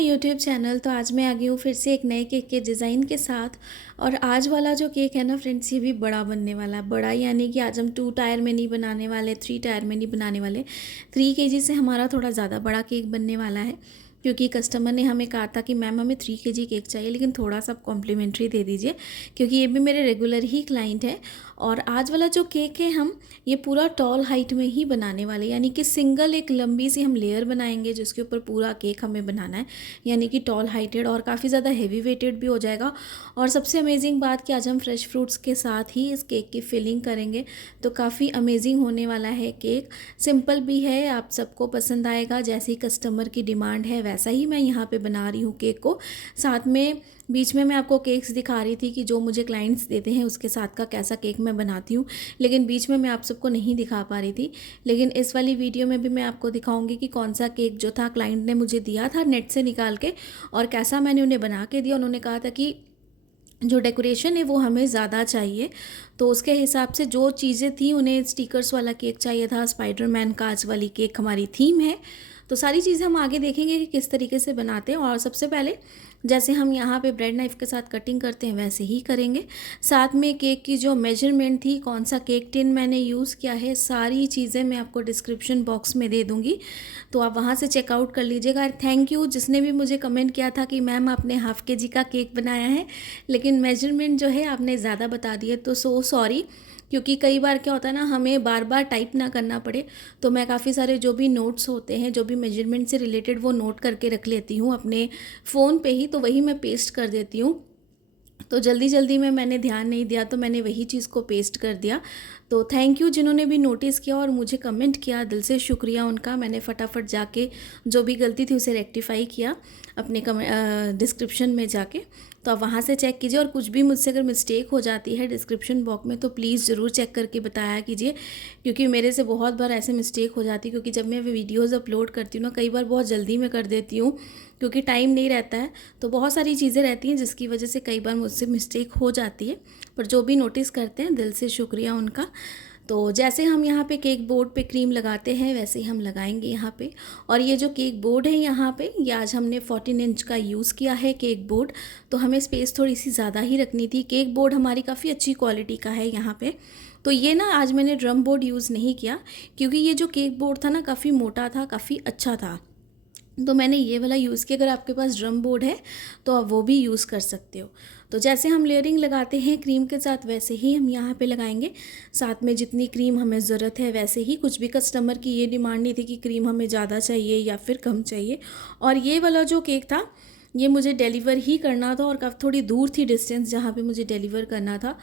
My YouTube channel. तो आज मैं आ गई हूँ फिर से एक नए केक के डिज़ाइन के साथ। और आज वाला जो केक है ना फ्रेंड्स, ये भी बड़ा बनने वाला है। बड़ा यानी कि आज हम 2 टायर में नहीं बनाने वाले, 3 टायर में नहीं बनाने वाले, 3 केजी से हमारा थोड़ा ज़्यादा बड़ा केक बनने वाला है। क्योंकि कस्टमर ने हमें कहा था कि मैम हमें 3 केजी केक चाहिए, लेकिन थोड़ा सा कॉम्प्लीमेंट्री दे दीजिए, क्योंकि ये भी मेरे रेगुलर ही क्लाइंट है। और आज वाला जो केक है हम ये पूरा टॉल हाइट में ही बनाने वाले, यानी कि सिंगल एक लंबी सी हम लेयर बनाएंगे जिसके ऊपर पूरा केक हमें बनाना है, यानी कि टॉल हाइटेड और काफ़ी ज़्यादा हेवी वेटेड भी हो जाएगा। और सबसे अमेजिंग बात कि आज हम फ्रेश फ्रूट्स के साथ ही इस केक की फिलिंग करेंगे, तो काफ़ी अमेजिंग होने वाला है केक। सिंपल भी है, आप सबको पसंद आएगा, जैसी कस्टमर की डिमांड है वैसा ही मैं यहाँ पे बना रही हूँ केक को। साथ में बीच में मैं आपको केक्स दिखा रही थी कि जो मुझे क्लाइंट्स देते हैं उसके साथ का कैसा केक मैं बनाती हूँ, लेकिन बीच में मैं आप सबको नहीं दिखा पा रही थी। लेकिन इस वाली वीडियो में भी मैं आपको दिखाऊंगी कि कौन सा केक जो था क्लाइंट ने मुझे दिया था नेट से निकाल के, और कैसा मैंने उन्हें बना के दिया। उन्होंने कहा था कि जो डेकोरेशन है वो हमें ज़्यादा चाहिए, तो उसके हिसाब से जो चीज़ें थी, उन्हें स्टिकर्स वाला केक चाहिए था, स्पाइडरमैन कांच वाली केक हमारी थीम है। तो सारी चीज़ें हम आगे देखेंगे कि किस तरीके से बनाते हैं। और सबसे पहले जैसे हम यहाँ पे ब्रेड नाइफ़ के साथ कटिंग करते हैं वैसे ही करेंगे। साथ में केक की जो मेजरमेंट थी, कौन सा केक टिन मैंने यूज़ किया है, सारी चीज़ें मैं आपको डिस्क्रिप्शन बॉक्स में दे दूँगी, तो आप वहाँ से चेकआउट कर लीजिएगा। थैंक यू जिसने भी मुझे कमेंट किया था कि मैम आपने हाफ़ केजी का केक बनाया है, लेकिन मेजरमेंट जो है आपने ज़्यादा बता दी है, तो सो सॉरी। क्योंकि कई बार क्या होता है ना, हमें बार बार टाइप ना करना पड़े, तो मैं काफ़ी सारे जो भी नोट्स होते हैं, जो भी मेजरमेंट से रिलेटेड, वो नोट करके रख लेती हूँ अपने फ़ोन पे ही, तो वही मैं पेस्ट कर देती हूँ। तो जल्दी जल्दी में मैंने ध्यान नहीं दिया, तो मैंने वही चीज़ को पेस्ट कर दिया। तो थैंक यू जिन्होंने भी नोटिस किया और मुझे कमेंट किया, दिल से शुक्रिया उनका। मैंने फटाफट जाके जो भी गलती थी उसे रेक्टिफाई किया अपने डिस्क्रिप्शन में जाके। तो आप वहाँ से चेक कीजिए, और कुछ भी मुझसे अगर मिस्टेक हो जाती है डिस्क्रिप्शन बॉक्स में तो प्लीज़ ज़रूर चेक करके बताया कीजिए, क्योंकि मेरे से बहुत बार ऐसे मिस्टेक हो जाती है। क्योंकि जब मैं वीडियोज़ अपलोड करती हूँ ना, कई बार बहुत जल्दी में कर देती हूँ, क्योंकि टाइम नहीं रहता है, तो बहुत सारी चीज़ें रहती हैं जिसकी वजह से कई बार मुझसे मिस्टेक हो जाती है। पर जो भी नोटिस करते हैं दिल से शुक्रिया उनका। तो जैसे हम यहाँ पे केक बोर्ड पे क्रीम लगाते हैं वैसे ही हम लगाएंगे यहाँ पे। और ये जो केक बोर्ड है यहाँ पे, ये आज हमने 14 इंच का यूज़ किया है केक बोर्ड, तो हमें स्पेस थोड़ी सी ज़्यादा ही रखनी थी। केक बोर्ड हमारी काफ़ी अच्छी क्वालिटी का है यहाँ पे। तो ये ना आज मैंने ड्रम बोर्ड यूज़ नहीं किया, क्योंकि ये जो केक बोर्ड था ना काफ़ी मोटा था, काफ़ी अच्छा था, तो मैंने ये वाला यूज़ किया। अगर आपके पास ड्रम बोर्ड है तो आप वो भी यूज़ कर सकते हो। तो जैसे हम लेयरिंग लगाते हैं क्रीम के साथ वैसे ही हम यहाँ पे लगाएंगे। साथ में जितनी क्रीम हमें ज़रूरत है वैसे ही, कुछ भी कस्टमर की ये डिमांड नहीं थी कि क्रीम हमें ज़्यादा चाहिए या फिर कम चाहिए। और ये वाला जो केक था ये मुझे डिलीवर ही करना था, और काफ़ी थोड़ी दूर थी डिस्टेंस जहाँ पे मुझे डिलीवर करना था,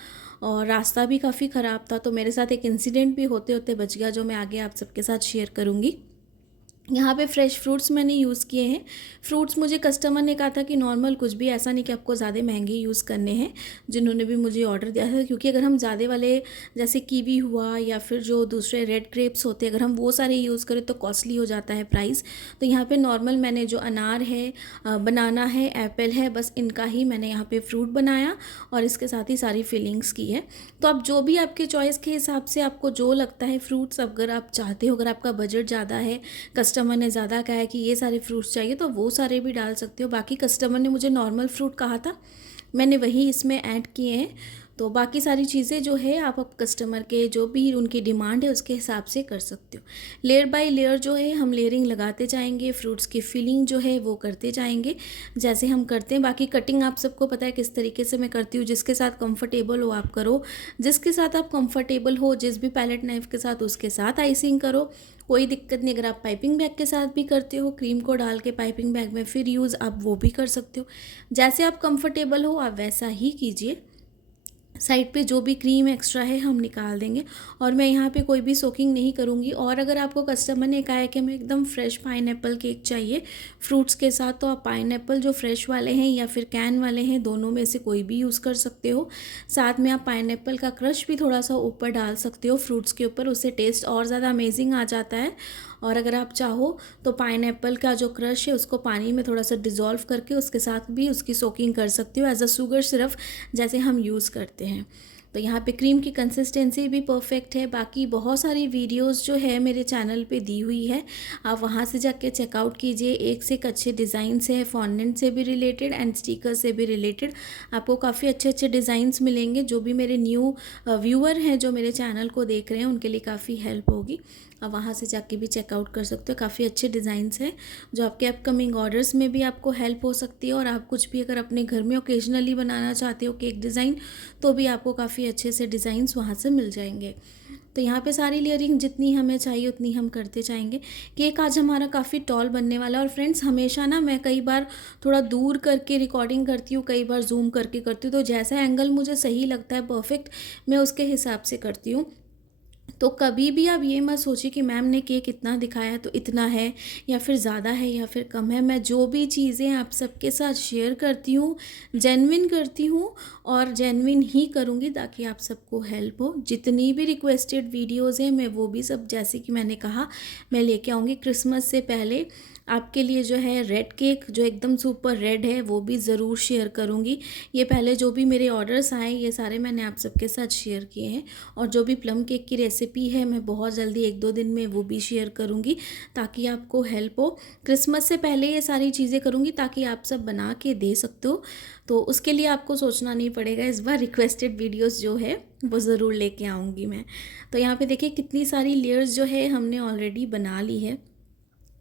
और रास्ता भी काफ़ी ख़राब था। तो मेरे साथ एक इंसिडेंट भी होते होते बच गया, जो मैं आगे आप सबके साथ शेयर करूँगी। यहाँ पे फ्रेश फ्रूट्स मैंने यूज़ किए हैं। फ्रूट्स मुझे कस्टमर ने कहा था कि नॉर्मल, कुछ भी ऐसा नहीं कि आपको ज़्यादा महंगे यूज़ करने हैं, जिन्होंने भी मुझे ऑर्डर दिया था। क्योंकि अगर हम ज़्यादा वाले जैसे कीवी हुआ या फिर जो दूसरे रेड ग्रेप्स होते हैं, अगर हम वो सारे यूज़ करें तो कॉस्टली हो जाता है प्राइस। तो यहाँ पे नॉर्मल मैंने जो अनार है, बनाना है, एप्पल है, बस इनका ही मैंने यहाँ पे फ्रूट बनाया, और इसके साथ ही सारी फिलिंग्स की है। तो अब जो भी आपके चॉइस के हिसाब से आपको जो लगता है फ्रूट्स, अगर आप चाहते हो, अगर आपका बजट ज़्यादा है, कस्टमर ने ज़्यादा कहा है कि ये सारे फ्रूट्स चाहिए, तो वो सारे भी डाल सकते हो। बाकी कस्टमर ने मुझे नॉर्मल फ्रूट कहा था, मैंने वही इसमें ऐड किए हैं। तो बाकी सारी चीज़ें जो है आप कस्टमर के जो भी उनकी डिमांड है उसके हिसाब से कर सकते हो। लेयर बाय लेयर जो है हम लेयरिंग लगाते जाएंगे, फ्रूट्स की फिलिंग जो है वो करते जाएंगे जैसे हम करते हैं। बाकी कटिंग आप सबको पता है किस तरीके से मैं करती हूँ, जिसके साथ कंफर्टेबल हो आप करो, जिसके साथ आप कंफर्टेबल हो, जिस भी पैलेट नाइफ के साथ उसके साथ आइसिंग करो, कोई दिक्कत नहीं। अगर आप पाइपिंग बैग के साथ भी करते हो, क्रीम को डाल के पाइपिंग बैग में फिर यूज़, आप वो भी कर सकते हो। जैसे आप कंफर्टेबल हो आप वैसा ही कीजिए। साइड पे जो भी क्रीम एक्स्ट्रा है हम निकाल देंगे, और मैं यहाँ पे कोई भी सोकिंग नहीं करूँगी। और अगर आपको कस्टमर ने कहा है कि हमें एकदम फ्रेश पाइनएप्पल केक चाहिए फ्रूट्स के साथ, तो आप पाइनएप्पल जो फ्रेश वाले हैं या फिर कैन वाले हैं, दोनों में से कोई भी यूज़ कर सकते हो। साथ में आप पाइनएप्पल का क्रश भी थोड़ा सा ऊपर डाल सकते हो फ्रूट्स के ऊपर, उससे टेस्ट और ज़्यादा अमेजिंग आ जाता है। और अगर आप चाहो तो पाइनएप्पल का जो क्रश है उसको पानी में थोड़ा सा डिज़ोल्व करके उसके साथ भी उसकी सोकिंग कर सकते हो, एज अ शुगर सिरप जैसे हम यूज़ करते हैं। तो यहाँ पे क्रीम की कंसिस्टेंसी भी परफेक्ट है। बाकी बहुत सारी वीडियोस जो है मेरे चैनल पे दी हुई है, आप वहाँ से जाके चेकआउट कीजिए। एक से एक अच्छे डिज़ाइंस है, फॉन्डेंट से भी रिलेटेड एंड स्टिकर से भी रिलेटेड। आपको काफ़ी अच्छे अच्छे डिज़ाइंस मिलेंगे। जो भी मेरे न्यू व्यूअर हैं जो मेरे चैनल को देख रहे हैं, उनके लिए काफ़ी हेल्प होगी। आप वहाँ से जाके भी चेकआउट कर सकते हो। काफ़ी अच्छे डिज़ाइंस हैं जो आपके अपकमिंग ऑर्डर्स में भी आपको हेल्प हो सकती है। और आप कुछ भी अगर अपने घर में ओकेजनली बनाना चाहते हो केक डिज़ाइन, तो भी आपको काफ़ी अच्छे से डिज़ाइंस वहाँ से मिल जाएंगे। तो यहाँ पे सारी लेयरिंग जितनी हमें चाहिए उतनी हम करते जाएंगे। केक आज हमारा काफ़ी टॉल बनने वाला है। और फ्रेंड्स, हमेशा ना मैं कई बार थोड़ा दूर करके रिकॉर्डिंग करती हूँ, कई बार जूम करके करती हूँ। तो जैसा एंगल मुझे सही लगता है परफेक्ट, मैं उसके हिसाब से करती हूँ। तो कभी भी आप ये मत सोचिए कि मैम ने केक इतना दिखाया तो इतना है, या फिर ज़्यादा है या फिर कम है। मैं जो भी चीज़ें आप सबके साथ शेयर करती हूँ, जेन्युइन करती हूँ और जेन्युइन ही करूँगी ताकि आप सबको हेल्प हो। जितनी भी रिक्वेस्टेड वीडियोज़ हैं मैं वो भी सब, जैसे कि मैंने कहा, मैं लेके आऊँगी। क्रिसमस से पहले आपके लिए जो है रेड केक, जो एकदम सुपर रेड है, वो भी ज़रूर शेयर करूँगी। ये पहले जो भी मेरे ऑर्डर्स आए ये सारे मैंने आप सबके साथ शेयर किए हैं। और जो भी प्लम केक की रेसिपी है मैं बहुत जल्दी 1-2 दिन में वो भी शेयर करूँगी ताकि आपको हेल्प हो। क्रिसमस से पहले ये सारी चीज़ें करूँगी ताकि आप सब बना के दे सकते हो। तो उसके लिए आपको सोचना नहीं पड़ेगा। इस बार रिक्वेस्टेड वीडियोस जो है वो ज़रूर लेके आऊँगी मैं। तो यहाँ पे देखिए कितनी सारी लेयर्स जो है हमने ऑलरेडी बना ली है।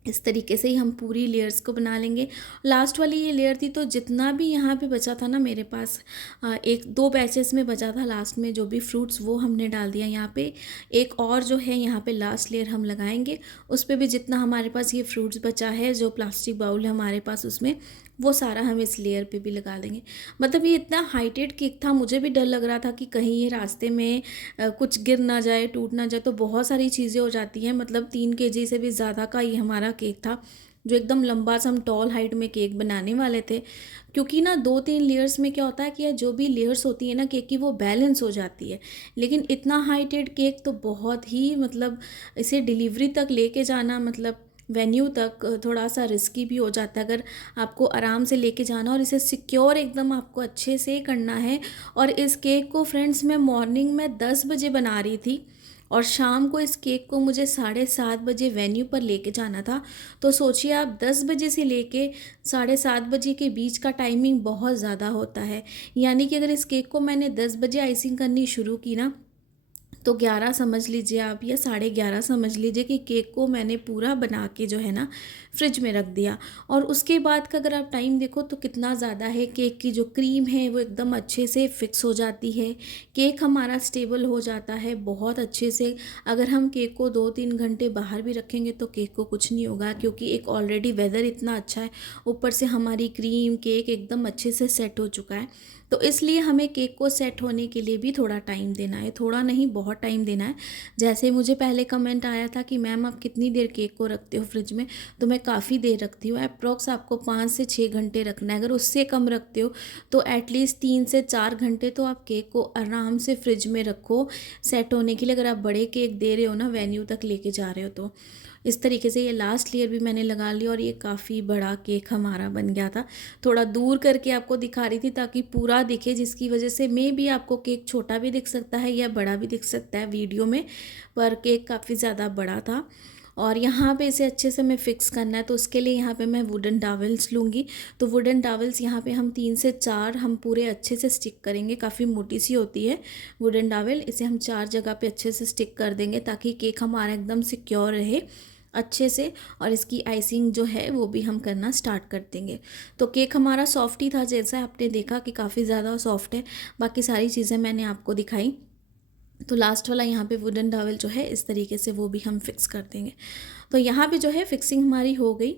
इस तरीके से ही हम पूरी लेयर्स को बना लेंगे। लास्ट वाली ये लेयर थी, तो जितना भी यहाँ पे बचा था ना मेरे पास, एक दो बैचेस में बचा था लास्ट में जो भी फ्रूट्स, वो हमने डाल दिया यहाँ पे। एक और जो है यहाँ पे लास्ट लेयर हम लगाएंगे, उस पर भी जितना हमारे पास ये फ्रूट्स बचा है, जो प्लास्टिक बाउल है हमारे पास उसमें, वो सारा हम इस लेयर पे भी लगा देंगे। मतलब ये इतना हाइटेड केक था, मुझे भी डर लग रहा था कि कहीं ये रास्ते में कुछ गिर ना जाए, टूट ना जाए। तो बहुत सारी चीज़ें हो जाती हैं। मतलब 3 केजी से भी ज़्यादा का ये हमारा केक था, जो एकदम लंबा सा हम टॉल हाइट में केक बनाने वाले थे। क्योंकि ना 2-3 लेयर्स में क्या होता है कि जो भी लेयर्स होती है ना केक की, वो बैलेंस हो जाती है। लेकिन इतना हाइटेड केक तो बहुत ही, मतलब इसे डिलीवरी तक लेके जाना, मतलब वेन्यू तक, थोड़ा सा रिस्की भी हो जाता है। अगर आपको आराम से लेके जाना और इसे सिक्योर एकदम आपको अच्छे से करना है। और इस केक को फ्रेंड्स मैं मॉर्निंग में 10 बजे बना रही थी और शाम को इस केक को मुझे 7:30 बजे वेन्यू पर लेके जाना था। तो सोचिए आप, 10 बजे से लेके 7:30 बजे के बीच का टाइमिंग बहुत ज़्यादा होता है। यानी कि अगर इस केक को मैंने 10 बजे आइसिंग करनी शुरू की ना, तो 11 समझ लीजिए आप, या 11:30 समझ लीजिए कि केक को मैंने पूरा बना के जो है ना फ्रिज में रख दिया। और उसके बाद का अगर आप टाइम देखो तो कितना ज़्यादा है। केक की जो क्रीम है वो एकदम अच्छे से फिक्स हो जाती है, केक हमारा स्टेबल हो जाता है बहुत अच्छे से। अगर हम केक को 2-3 घंटे बाहर भी रखेंगे तो केक को कुछ नहीं होगा, क्योंकि एक ऑलरेडी वेदर इतना अच्छा है, ऊपर से हमारी क्रीम केक एकदम अच्छे से सेट हो चुका है। तो इसलिए हमें केक को सेट होने के लिए भी थोड़ा टाइम देना है, थोड़ा नहीं बहुत टाइम देना है। जैसे मुझे पहले कमेंट आया था कि मैम आप कितनी देर केक को रखते हो फ्रिज में, तो मैं काफ़ी देर रखती हूँ। अप्रॉक्स आपको 5 से 6 घंटे रखना है। अगर उससे कम रखते हो तो एटलीस्ट 3 से 4 घंटे तो आप केक को आराम से फ्रिज में रखो सेट होने के लिए, अगर आप बड़े केक दे रहे हो ना, वेन्यू तक लेके जा रहे हो तो। इस तरीके से ये लास्ट लेयर भी मैंने लगा ली और ये काफ़ी बड़ा केक हमारा बन गया था। थोड़ा दूर करके आपको दिखा रही थी ताकि पूरा दिखे, जिसकी वजह से मे भी आपको केक छोटा भी दिख सकता है या बड़ा भी दिख सकता है वीडियो में, पर केक काफ़ी ज़्यादा बड़ा था। और यहाँ पे इसे अच्छे से मैं फ़िक्स करना है, तो उसके लिए यहाँ पे मैं वुडन टावल्स लूँगी। तो वुडन टावल्स यहाँ पे हम 3 से 4 हम पूरे अच्छे से स्टिक करेंगे। काफ़ी मोटी सी होती है वुडन टावल, इसे हम 4 जगह पे अच्छे से स्टिक कर देंगे ताकि केक हमारा एकदम सिक्योर रहे अच्छे से। और इसकी आइसिंग जो है वो भी हम करना स्टार्ट कर देंगे। तो केक हमारा सॉफ्ट ही था, जैसा आपने देखा कि काफ़ी ज़्यादा सॉफ्ट है। बाकी सारी चीज़ें मैंने आपको दिखाई। तो लास्ट वाला यहाँ पे वुडन टॉवल जो है इस तरीके से वो भी हम फिक्स कर देंगे। तो यहाँ पे जो है फिक्सिंग हमारी हो गई।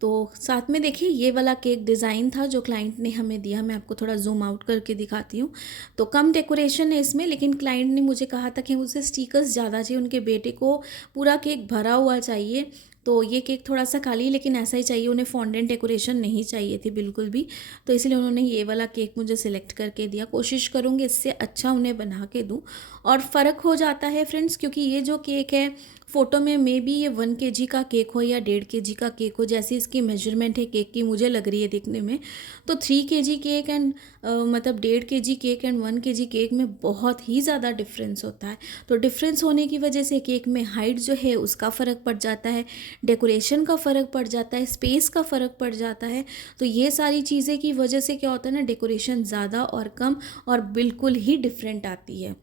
तो साथ में देखिए ये वाला केक डिज़ाइन था जो क्लाइंट ने हमें दिया, मैं आपको थोड़ा जूम आउट करके दिखाती हूँ। तो कम डेकोरेशन है इसमें, लेकिन क्लाइंट ने मुझे कहा था कि उसे स्टिकर्स ज़्यादा चाहिए, उनके बेटे को पूरा केक भरा हुआ चाहिए। तो ये केक थोड़ा सा खाली लेकिन ऐसा ही चाहिए, उन्हें फॉन्डेंट डेकोरेशन नहीं चाहिए थी बिल्कुल भी। तो इसलिए उन्होंने ये वाला केक मुझे सिलेक्ट करके दिया। कोशिश करूँगी इससे अच्छा उन्हें बना के दूँ। और फ़र्क हो जाता है फ्रेंड्स, क्योंकि ये जो केक है फ़ोटो में मे बी ये 1 केजी का केक हो या 1.5 केजी का केक हो, जैसी इसकी मेजरमेंट है केक की मुझे लग रही है देखने में। तो 3 केजी केक एंड मतलब 1.5 KG cake and 1 KG cake में बहुत ही ज़्यादा डिफरेंस होता है। तो डिफरेंस होने की वजह से केक में हाइट जो है उसका फ़र्क पड़ जाता है, डेकोरेशन का फ़र्क पड़ जाता है, स्पेस का फ़र्क पड़ जाता है। तो ये सारी चीज़ें की वजह से क्या होता है ना, डेकोरेशन ज़्यादा और कम और बिल्कुल ही डिफरेंट आती है।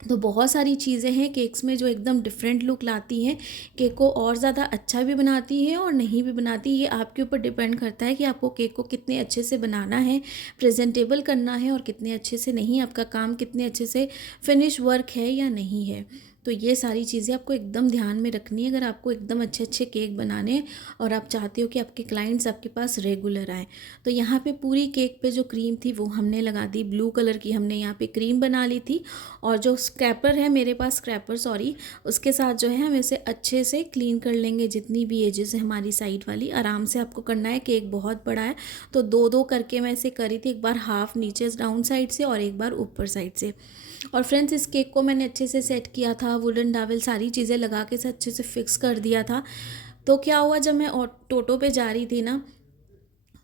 तो बहुत सारी चीज़ें हैं केक्स में जो एकदम डिफरेंट लुक लाती हैं, केक को और ज़्यादा अच्छा भी बनाती है और नहीं भी बनाती। ये आपके ऊपर डिपेंड करता है कि आपको केक को कितने अच्छे से बनाना है, प्रेजेंटेबल करना है और कितने अच्छे से नहीं, आपका काम कितने अच्छे से फिनिश वर्क है या नहीं है। तो ये सारी चीज़ें आपको एकदम ध्यान में रखनी है अगर आपको एकदम अच्छे अच्छे केक बनाने हैं और आप चाहते हो कि आपके क्लाइंट्स आपके पास रेगुलर आए। तो यहाँ पे पूरी केक पे जो क्रीम थी वो हमने लगा दी, ब्लू कलर की हमने यहाँ पे क्रीम बना ली थी। और जो स्क्रैपर है मेरे पास, स्क्रैपर सॉरी, उसके साथ जो है हम इसे अच्छे से क्लीन कर लेंगे। जितनी भी एजेस है हमारी साइड वाली, आराम से आपको करना है। केक बहुत बड़ा है तो दो दो करके मैं इसे करी थी, एक बार हाफ नीचे डाउन साइड से और एक बार ऊपर साइड से। और फ्रेंड्स इस केक को मैंने अच्छे से सेट किया था, वुडन डावल सारी चीज़ें लगा के से अच्छे से फिक्स कर दिया था। तो क्या हुआ, जब मैं टोटो पे जा रही थी ना,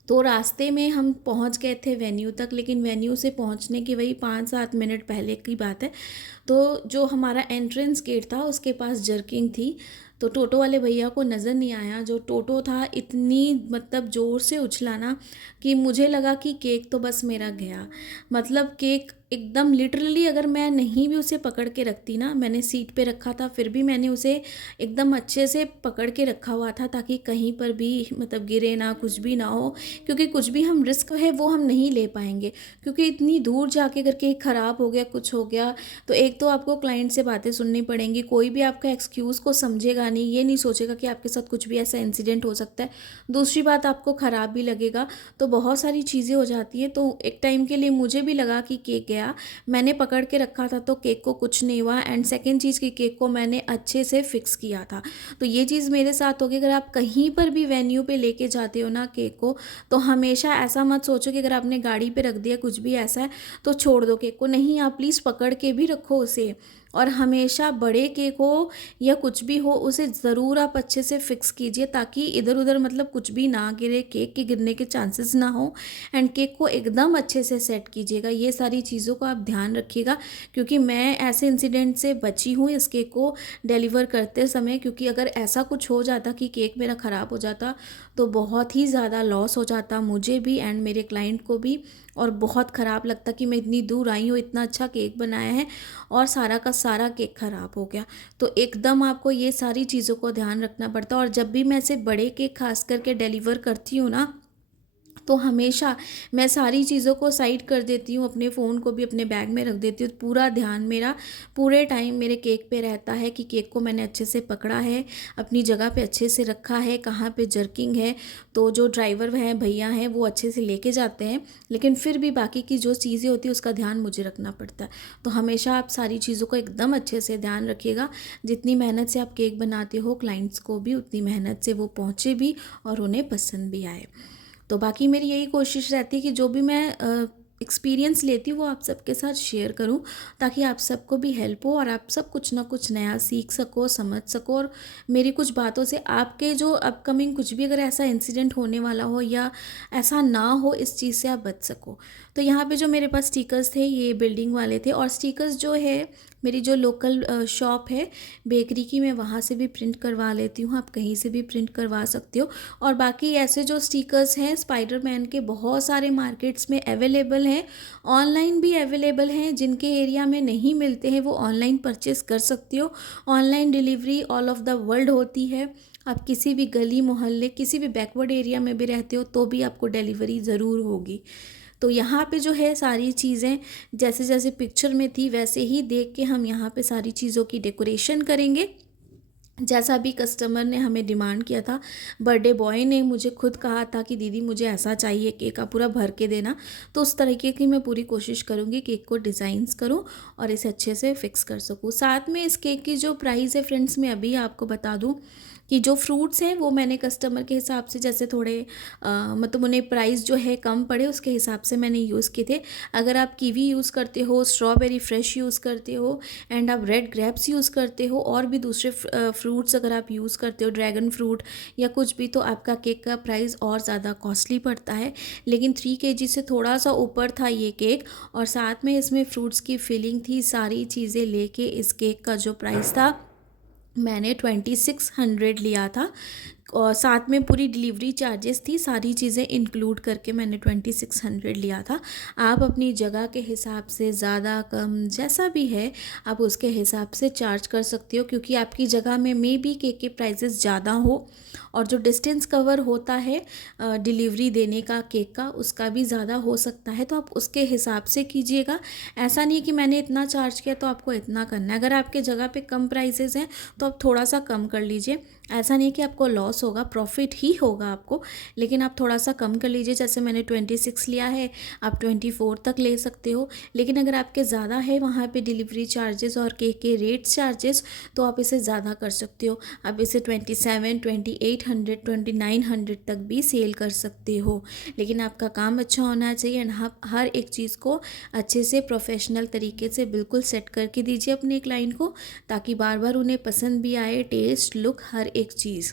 तो रास्ते में हम पहुंच गए थे वेन्यू तक, लेकिन वेन्यू से पहुंचने की वही 5-7 मिनट पहले की बात है। तो जो हमारा एंट्रेंस गेट था उसके पास जर्किंग थी। तो टोटो वाले भैया को नज़र नहीं आया। जो टोटो था इतनी मतलब ज़ोर से उछला ना कि मुझे लगा कि केक तो बस मेरा गया। मतलब केक एकदम लिटरली, अगर मैं नहीं भी उसे पकड़ के रखती ना, मैंने सीट पे रखा था फिर भी मैंने उसे एकदम अच्छे से पकड़ के रखा हुआ था ताकि कहीं पर भी मतलब गिरे ना, कुछ भी ना हो। क्योंकि कुछ भी हम रिस्क है वो हम नहीं ले पाएंगे, क्योंकि इतनी दूर जाके अगर केक ख़राब हो गया, कुछ हो गया, तो एक तो आपको क्लाइंट से बातें सुननी पड़ेंगी, कोई भी आपका एक्सक्यूज़ को समझेगा नहीं, ये नहीं सोचेगा कि आपके साथ कुछ भी ऐसा इंसिडेंट हो सकता है। दूसरी बात, आपको ख़राब भी लगेगा। तो बहुत सारी चीज़ें हो जाती हैं। तो एक टाइम के लिए मुझे भी लगा कि केक गया, मैंने पकड़ के रखा था तो केक को कुछ नहीं हुआ। एंड सेकेंड चीज़ की, केक को मैंने अच्छे से फिक्स किया था। तो ये चीज़ मेरे साथ होगी। अगर आप कहीं पर भी वेन्यू पे लेके जाते हो ना केक को, तो हमेशा ऐसा मत सोचो कि अगर आपने गाड़ी पे रख दिया कुछ भी ऐसा है तो छोड़ दो केक को। नहीं, आप प्लीज़ पकड़ के भी रखो उसे। और हमेशा बड़े केक हो या कुछ भी हो, उसे ज़रूर आप अच्छे से फिक्स कीजिए ताकि इधर उधर मतलब कुछ भी ना गिरे, केक के गिरने के चांसेस ना हो। एंड केक को एकदम अच्छे से सेट कीजिएगा। ये सारी चीज़ों का आप ध्यान रखिएगा, क्योंकि मैं ऐसे इंसिडेंट से बची हूँ इस केक को डिलीवर करते समय। क्योंकि अगर ऐसा कुछ हो जाता कि केक मेरा ख़राब हो जाता तो बहुत ही ज़्यादा लॉस हो जाता मुझे भी एंड मेरे क्लाइंट को भी। और बहुत ख़राब लगता कि मैं इतनी दूर आई हूँ, इतना अच्छा केक बनाया है और सारा का सारा केक ख़राब हो गया। तो एकदम आपको ये सारी चीज़ों को ध्यान रखना पड़ता है। और जब भी मैं ऐसे बड़े केक खास करके डिलीवर करती हूँ ना, तो हमेशा मैं सारी चीज़ों को साइड कर देती हूँ, अपने फ़ोन को भी अपने बैग में रख देती हूँ। पूरा ध्यान मेरा पूरे टाइम मेरे केक पे रहता है कि केक को मैंने अच्छे से पकड़ा है, अपनी जगह पे अच्छे से रखा है, कहाँ पे जर्किंग है। तो जो ड्राइवर हैं भैया हैं वो अच्छे से लेके जाते हैं, लेकिन फिर भी बाकी की जो चीज़ें होती है उसका ध्यान मुझे रखना पड़ता है। तो हमेशा आप सारी चीज़ों को एकदम अच्छे से ध्यान रखिएगा। जितनी मेहनत से आप केक बनाते हो, क्लाइंट्स को भी उतनी मेहनत से वो पहुँचे भी और उन्हें पसंद भी आए। तो बाकी मेरी यही कोशिश रहती है कि जो भी मैं एक्सपीरियंस लेती हूँ वो आप सबके साथ शेयर करूँ, ताकि आप सबको भी हेल्प हो और आप सब कुछ ना कुछ नया सीख सको, समझ सको। और मेरी कुछ बातों से आपके जो अपकमिंग कुछ भी अगर ऐसा इंसिडेंट होने वाला हो या ऐसा ना हो, इस चीज़ से आप बच सको। तो यहाँ पे जो मेरे पास स्टिकर्स थे ये बिल्डिंग वाले थे। और स्टिकर्स जो है मेरी जो लोकल शॉप है बेकरी की, मैं वहाँ से भी प्रिंट करवा लेती हूँ, आप कहीं से भी प्रिंट करवा सकते हो। और बाकी ऐसे जो स्टिकर्स हैं स्पाइडरमैन के, बहुत सारे मार्केट्स में अवेलेबल हैं, ऑनलाइन भी अवेलेबल हैं। जिनके एरिया में नहीं मिलते हैं वो ऑनलाइन परचेस कर सकते हो। Online delivery all of the world होती है। आप किसी भी गली मोहल्ले, किसी भी बैकवर्ड एरिया में भी रहते हो तो भी आपको डिलीवरी ज़रूर होगी। तो यहाँ पे जो है सारी चीज़ें जैसे जैसे पिक्चर में थी वैसे ही देख के हम यहाँ पे सारी चीज़ों की डेकोरेशन करेंगे, जैसा भी कस्टमर ने हमें डिमांड किया था। बर्थडे बॉय ने मुझे खुद कहा था कि दीदी मुझे ऐसा चाहिए, केक का पूरा भर के देना। तो उस तरीके की मैं पूरी कोशिश करूँगी केक को डिज़ाइंस करूँ और इसे अच्छे से फिक्स कर सकूँ। साथ में इस केक की जो प्राइस है फ्रेंड्स, मैं अभी आपको बता दूँ, कि जो फ्रूट्स हैं वो मैंने कस्टमर के हिसाब से जैसे थोड़े मतलब उन्हें प्राइस जो है कम पड़े उसके हिसाब से मैंने यूज़ किए थे। अगर आप कीवी यूज़ करते हो, स्ट्रॉबेरी फ्रेश यूज़ करते हो एंड आप रेड ग्रेप्स यूज़ करते हो और भी दूसरे फ्रूट्स अगर आप यूज़ करते हो, ड्रैगन फ्रूट या कुछ भी, तो आपका केक का प्राइस और ज़्यादा कॉस्टली पड़ता है। लेकिन 3 केजी से थोड़ा सा ऊपर था ये केक और साथ में इसमें फ्रूट्स की फिलिंग थी। सारी चीज़ें लेके इस केक का जो प्राइस था मैंने 2600 लिया था और साथ में पूरी डिलीवरी चार्जेस थी, सारी चीज़ें इंक्लूड करके मैंने 2600 लिया था। आप अपनी जगह के हिसाब से ज़्यादा कम जैसा भी है आप उसके हिसाब से चार्ज कर सकते हो, क्योंकि आपकी जगह में मे बी केक के प्राइसेस ज़्यादा हो और जो डिस्टेंस कवर होता है डिलीवरी देने का केक का उसका भी ज़्यादा हो सकता है, तो आप उसके हिसाब से कीजिएगा। ऐसा नहीं है कि मैंने इतना चार्ज किया तो आपको इतना करना है। अगर आपके जगह पे कम प्राइसेस हैं तो आप थोड़ा सा कम कर लीजिए। ऐसा नहीं कि आपको लॉस होगा, प्रॉफिट ही होगा आपको, लेकिन आप थोड़ा सा कम कर लीजिए। जैसे मैंने 26 लिया है, आप 24 तक ले सकते हो। लेकिन अगर आपके ज़्यादा है वहाँ पे डिलीवरी चार्जेस और केक के रेट चार्जेस, तो आप इसे ज़्यादा कर सकते हो। आप इसे 27, 2800, 2900 तक भी सेल कर सकते हो। लेकिन आपका काम अच्छा होना चाहिए एंड आप हर एक चीज़ को अच्छे से प्रोफेशनल तरीके से बिल्कुल सेट करके दीजिए अपने क्लाइंट को, ताकि बार बार उन्हें पसंद भी आए, टेस्ट, लुक, हर एक चीज़।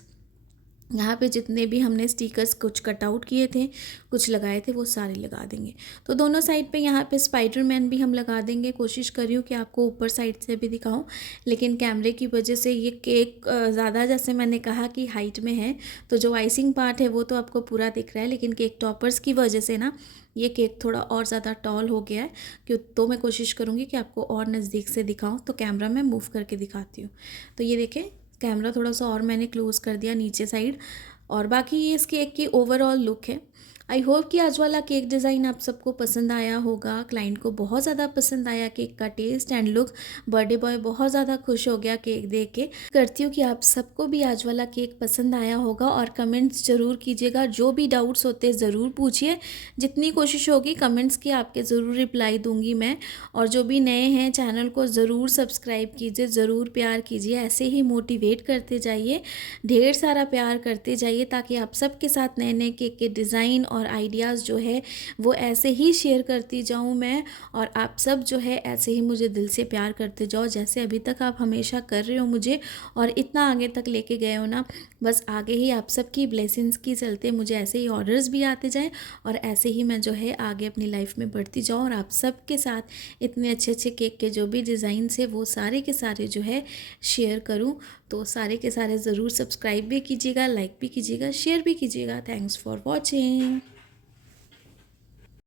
यहाँ पे जितने भी हमने स्टिकर्स कुछ कट आउट किए थे, कुछ लगाए थे, वो सारे लगा देंगे। तो दोनों साइड पे यहाँ पे स्पाइडरमैन भी हम लगा देंगे। कोशिश कर रही हूँ कि आपको ऊपर साइड से भी दिखाऊं, लेकिन कैमरे की वजह से ये केक ज़्यादा, जैसे मैंने कहा कि हाइट में है, तो जो आइसिंग पार्ट है वो तो आपको पूरा दिख रहा है, लेकिन केक टॉपर्स की वजह से ना ये केक थोड़ा और ज़्यादा टॉल हो गया है। क्यों, तो मैं कोशिश करूँगी कि आपको और नज़दीक से दिखाऊँ। तो कैमरा मैं मूव करके दिखाती हूँ। तो ये देखें, कैमरा थोड़ा सा और मैंने क्लोज़ कर दिया नीचे साइड। और बाकी ये इस केक की ओवरऑल लुक है। आई होप कि आज वाला केक डिज़ाइन आप सबको पसंद आया होगा। क्लाइंट को बहुत ज़्यादा पसंद आया केक का taste and look. Birthday boy बहुत ज़्यादा खुश हो गया केक देख के। करती हूँ कि आप सबको भी आज वाला केक पसंद आया होगा और कमेंट्स ज़रूर कीजिएगा। जो भी डाउट्स होते हैं ज़रूर पूछिए। जितनी कोशिश होगी कमेंट्स की आपके ज़रूर रिप्लाई दूंगी मैं। और जो भी नए हैं चैनल को ज़रूर सब्सक्राइब कीजिए, ज़रूर प्यार कीजिए। ऐसे ही मोटिवेट करते जाइए, ढेर सारा प्यार करते जाइए, ताकि आप सबके साथ नए नए केक के डिज़ाइन और आइडियाज़ जो है वो ऐसे ही शेयर करती जाऊँ मैं। और आप सब जो है ऐसे ही मुझे दिल से प्यार करते जाओ, जैसे अभी तक आप हमेशा कर रहे हो मुझे और इतना आगे तक लेके गए हो ना। बस आगे ही आप सबकी ब्लेसिंग्स की चलते मुझे ऐसे ही ऑर्डर्स भी आते जाएँ और ऐसे ही मैं जो है आगे अपनी लाइफ में बढ़ती जाऊँ और आप सबके साथ इतने अच्छे अच्छे केक के जो भी डिज़ाइंस है वो सारे के सारे जो है शेयर करूँ। तो सारे के सारे ज़रूर सब्सक्राइब भी कीजिएगा, लाइक भी कीजिएगा, शेयर भी कीजिएगा। Thanks for watching.